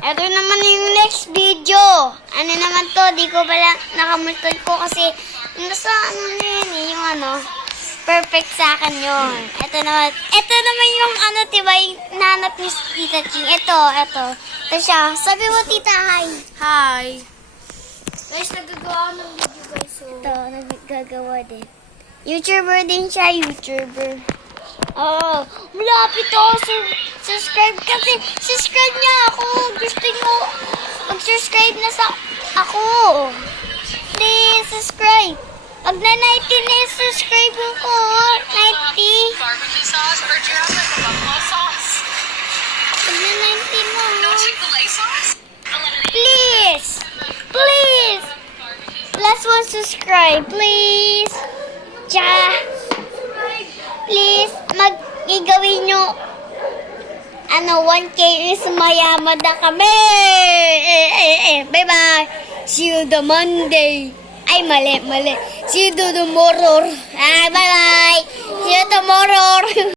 Ito naman yung next video. Ano naman to? Di ko pala nakamultod ko kasi nasa ano na yan eh, yung ano, perfect sa akin yun. Ito naman yung ano, diba, yung nanap ni Tita Ching. Ito siya. Sabi mo, Tita, hi. Hi! Guys, nagagawa ng video guys. So, Ito, nagagawa din. YouTuber din siya, YouTuber. Oh, malapit ako. Subscribe kasi. Subscribe niya ako. Gusto niyo mag-subscribe na sa ako. Please, subscribe. Pag na 19 na yung subscribe ko. 90. Barbecue sauce, or do you have like a buffalo sauce? Pag na 19 mo. No Chick-fil-A sauce? Please. Please. Last one subscribe. Please. Please, igawin nyo, 1K is mayaman na kami. Bye-bye. See you the Monday. Ay, mali. See you tomorrow. Bye-bye. See you tomorrow.